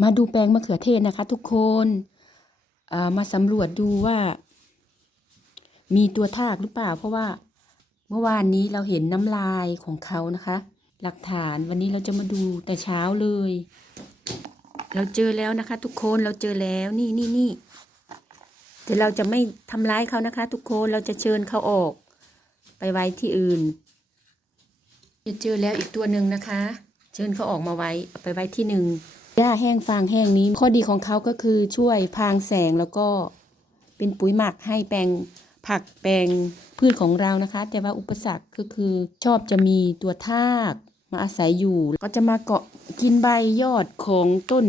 มาดูแปลงมะเขือเทศนะคะ ทุกคนามาสำรวจดูว่า มีตัวทากหรือเปล่า เพราะว่าเมื่อวานนี้เราเห็นน้ำลายของเขานะคะ หลักฐานวันนี้เราจะมาดูแต่เช้าเลย เราเจอแล้วนะคะ ทุกคนเราเจอแล้วนี่นี่นี่แต่เราจะไม่ทำร้ายเขานะคะ ทุกคนเราจะเชิญเขาออก ไปไว้ที่อื่นจะเจอแล้วอีกตัวหนึ่งนะคะ เชิญเขาออกมาไว้ไปไว้ที่หนึ่ง หญ้าแห้งฟางแห้งนี้ ข้อดีของเขาก็คือช่วยพรางแสงแล้วก็เป็นปุ๋ยหมักให้แปลงผักแปลงพืชของเรานะคะ แต่ว่าอุปสรรคก็คือชอบจะมีตัวทากมาอาศัยอยู่ ก็จะมาเกาะกินใบยอดของต้น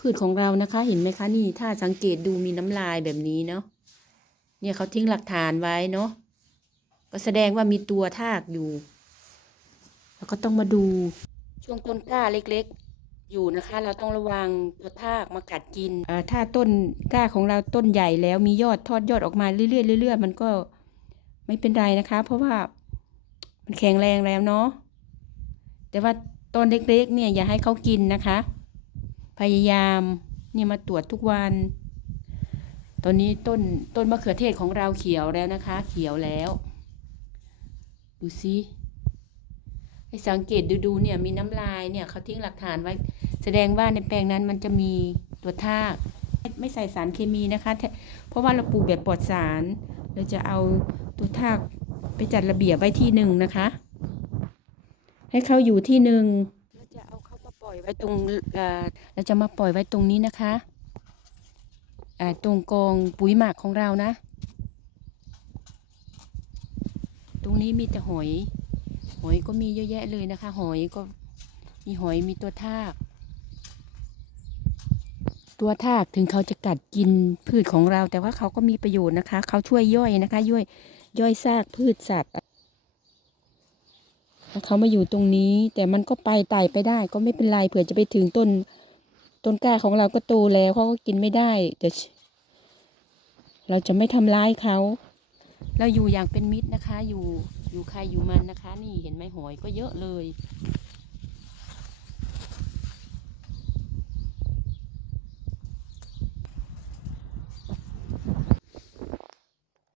พืชของเรานะคะ เห็นไหมคะนี่ถ้าสังเกตดูมีน้ำลายแบบนี้เนาะเนี่ยเขาทิ้งหลักฐานไว้เนาะก็แสดงว่ามีตัวทากอยู่ แล้วก็ต้องมาดูช่วงต้นกล้าเล็ก ๆ อยู่นะคะ เราต้องระวังตัวทากมากัดกินถ้าต้นกล้าของเราต้นใหญ่แล้วมียอดทอดยอดออกมาเรื่อยๆเรื่อยๆมันก็ไม่เป็นไรนะคะ เพราะว่ามันแข็งแรงแล้วเนาะแต่ว่าต้นเล็กๆ เนี่ยอย่าให้เขากินนะคะ พยายามเนี่ยมาตรวจทุกวัน ตอนนี้ต้นต้นมะเขือเทศของเราเขียวแล้วนะคะ เขียวแล้ว ดูสิ ให้สังเกตดูดูๆเนี่ยมีน้ำลายเนี่ยเขาทิ้งหลักฐานไว้ แสดงว่าในแปลงนั้นมันจะมีตัวทากไม่ใส่สารเคมีนะคะ เพราะว่าเราปลูกแบบปลอดสาร เราจะเอาตัวทากไปจัดระเบียบไว้ที่หนึ่งนะคะ ให้เขาอยู่ที่หนึ่งเราจะเอาเขามาปล่อยไว้ตรงเราจะมาปล่อยไว้ตรงนี้นะคะตรงกองปุ๋ยหมักของเรานะ ตรงนี้มีแต่หอย หอยก็มีเยอะแยะเลยนะคะ หอยก็มีหอยมีตัวทาก ตัวทากถึงเขาจะกัดกินพืชของเรา แต่ว่าเขาก็มีประโยชน์นะคะ เขาช่วยย่อยนะคะ ย่อยย่อยซากพืชสัตว์เขามาอยู่ตรงนี้ แต่มันก็ไปไต่ไปได้ ก็ไม่เป็นไรเผื่อจะไปถึงต้นต้นกล้าของเราก็โตแล้วเขาก็กินไม่ได้แต่เราจะไม่ทำร้ายเขา เราอยู่อย่างเป็นมิตรนะคะอยู่ อยู่ใครอยู่มันนะคะ นี่เห็นไหมหอยก็เยอะเลย